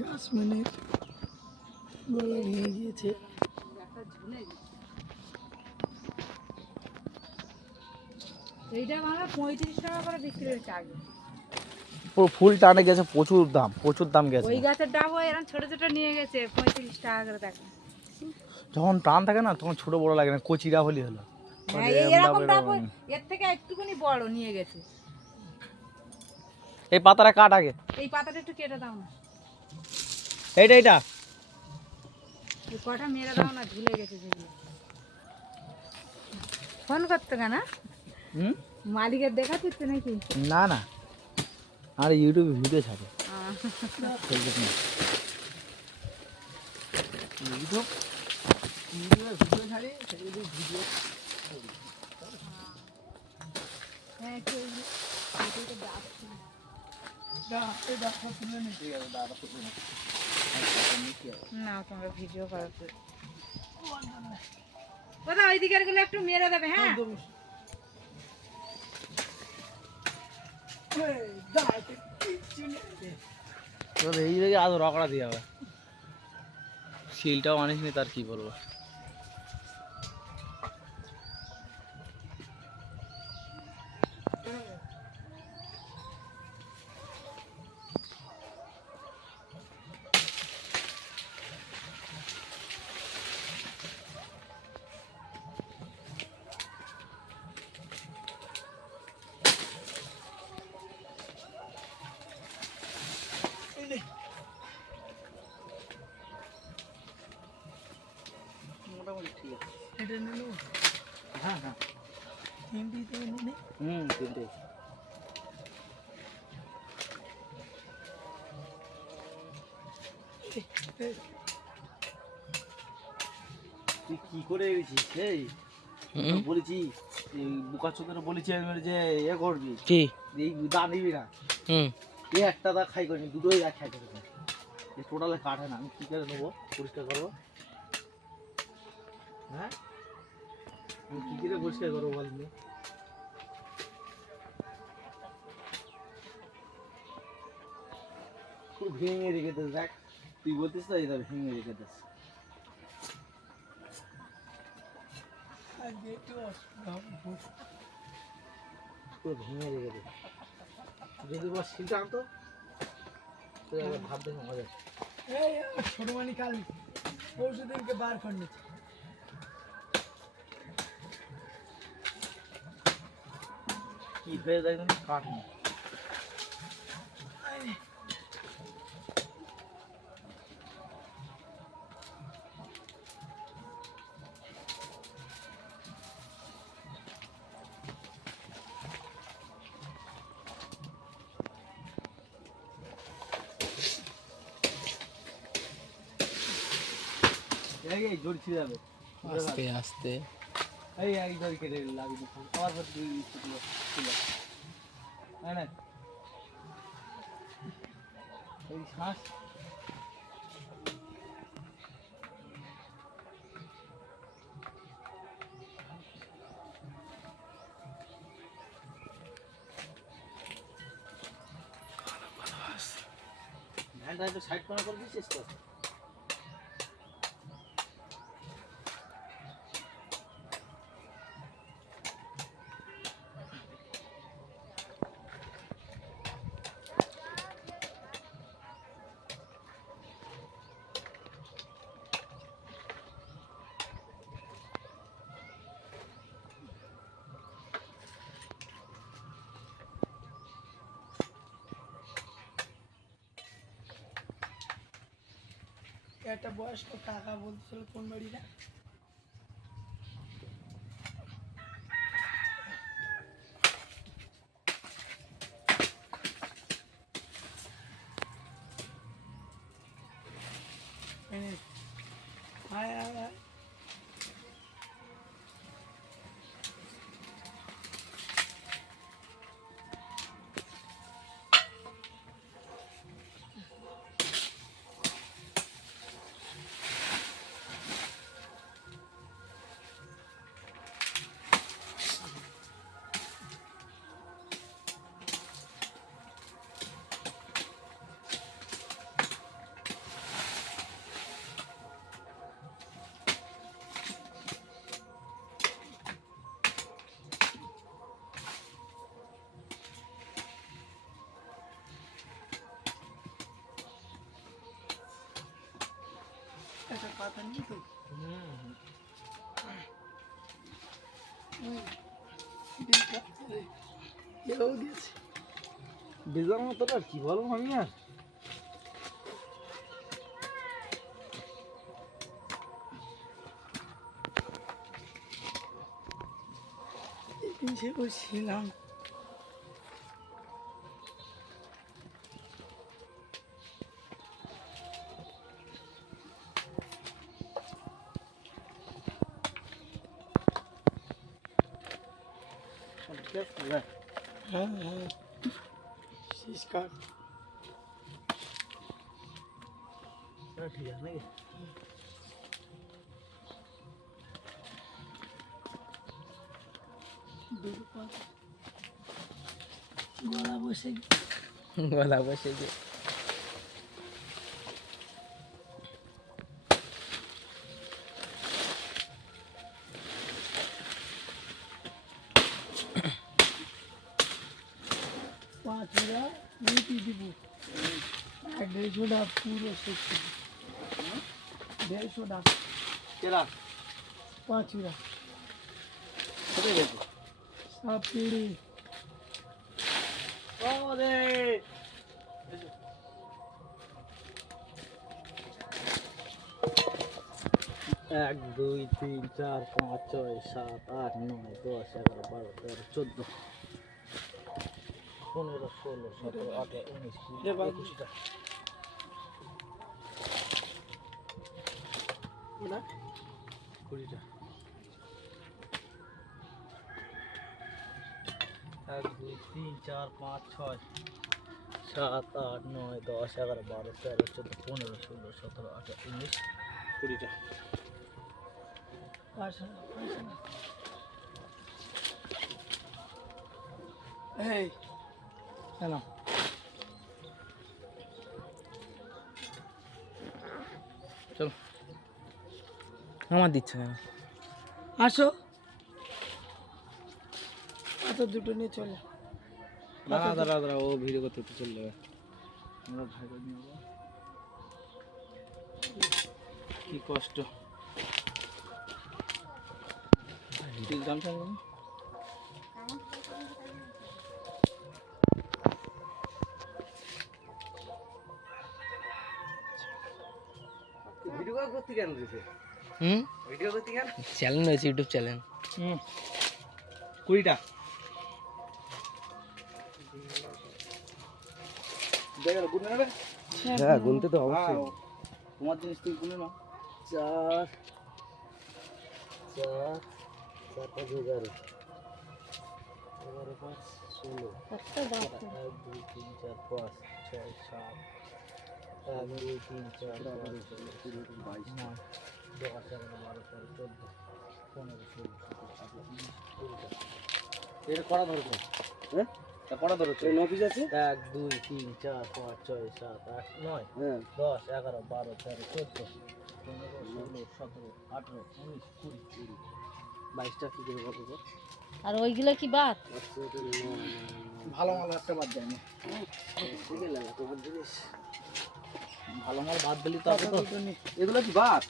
গাছ মানে গলা ভেঙে গিয়েছে। এইটা মানে 35 টাকা করে বিক্রি হয়েছে আগে। পুরো ফুল টানে গেছে, প্রচুর দাম গেছে। ওই গাছের ডাব এরকম ছোট ছোট নিয়ে গেছে 35 টাকা করে দেখো। যখন টান থাকে না তখন ছোট বড় লাগে না, কচিরা হলি হলো। হ্যাঁ এরকম ডাব এর থেকে একটুখানি বড় নিয়ে গেছে। এই পাতাটা কাট আগে, এই পাতাটা একটু কেটে দাও না। এইটা এই কটা মেরে দাও না, ঝুলে গেছে যেগুলো। ফোন করতে কেন? মালিকের দেখা দিচ্ছে নাকি? না না, আর ইউটিউবে ভিডিও ছাড়ে। না তোমরা ভিডিও করো কোথাও ওই দিকের গুলো একটু মেরে দেবে। হ্যাঁ এই দিকে আজ রকড়া দিয়ে হবে, শিলটাও আনিসনি, তার কি বলবো। মোটামুটি ঠিক আছে। এটা নিল। হ্যাঁ হ্যাঁ, তিনটে নিলে। তিনটে। তুই কি করে এনেছিস? এই বলেছি বুকা চোখের বলেছি আমি যে এ করবি কি, এই দা নিবি না। এই একটা দা খাই করিনি, দুটোই এক খাই করেছে। এই টোটালে কাটে না, আমি কি করে নেবো, পরিষ্কার করবো? হ্যাঁ আমি কি করে পরিষ্কার করবো বলবি? খুব ভেঙে রেখে দিস, দেখ তুই বলতিস তো, এইটা ভেঙে রেখে দিস। পুরো ভেঙে রেখে দিস। যদি বস শিলটা আনতো ভাব দেখে মজা। ছোট মানি কাল পরশু দিনকে বার করে নিচ্ছে। কি হয়ে যায় জানি, কাট না। এই জড়ি ছিঁড়ে যাবে আস্তে আস্তে। এই এক জড়ি কেটে লাগিয়ে দিচ্ছি, আবার পর দুই ছিল না এই শ্বাস। ভ্যানটা একটু সাইড করা করে দিচ্ছিস তো? একটা বয়স্ক কাকা বলছিল কোন বাড়িটা আয় আয় আয়। একটা পাতা নিয়ে তো এও দিয়েছে বেজার মতো আর কি বলবো আমি আর সে বসছিলাম হ্যাঁ হ্যাঁ শেষ কাঠ ঠিক আছে নাকি দুটো পাতা গলা বসে গলা বসে গিয়ে পাঁচরা রুটি দিব 150 ডাব পুরো শেষ করে 150 ডাব কেরা পাঁচরা কোথায় গেছে সব পিড়ি রে 1 2 3 4 5 6 7 8 9 10 11 12 13 14 15 16 17 18 19 20 21টা ওটা 20টা 1 2 3 4 5 6 7 8 9 10 11 12 13 14 15 16 17 18 19 20টা পাঁচরা এই হ্যালো চলো আমার দিচ্ছে না আসো পাতা দুটো নিয়ে চলে দাঁড়া দাঁড়া দাঁড়া ও ভিডিও করতে তো চলে যাবে আমরা ভাই করে নিয়ে যাবো কি কষ্ট ঠিক দাম চাই ভিডিও করতে কেন দিতে হুম ভিডিও করতে কেন চ্যানেল রয়েছে ইউটিউব চ্যানেল 20টা দেখো গুনে নেবে হ্যাঁ গুনতে তো অবশ্যই তোমার জিনিস তুমি গুনে নাও 4 4 4 5 11 11 5 16 একটা দাও 1 2 3 4 5 6 7 1 2 3 4 5 6 7 8 9 10 11 12 13 14 15 16 17 18 19 এর কড়া ধরছো হ্যাঁ তা কড়া ধরছো এই 9 পিস আছে 1 2 3 4 5 6 7 8 9 হ্যাঁ 10 11 12 13 14 15 16 17 18 19 20 22টা কি করে কত গো আর ওইগুলো কি বাদ ভালো মাল একটা বাদ দেয় না ঠিক আছে তোমার জিনিস ভালো মাল বাদ দিলি তো এগুলো কি বাদ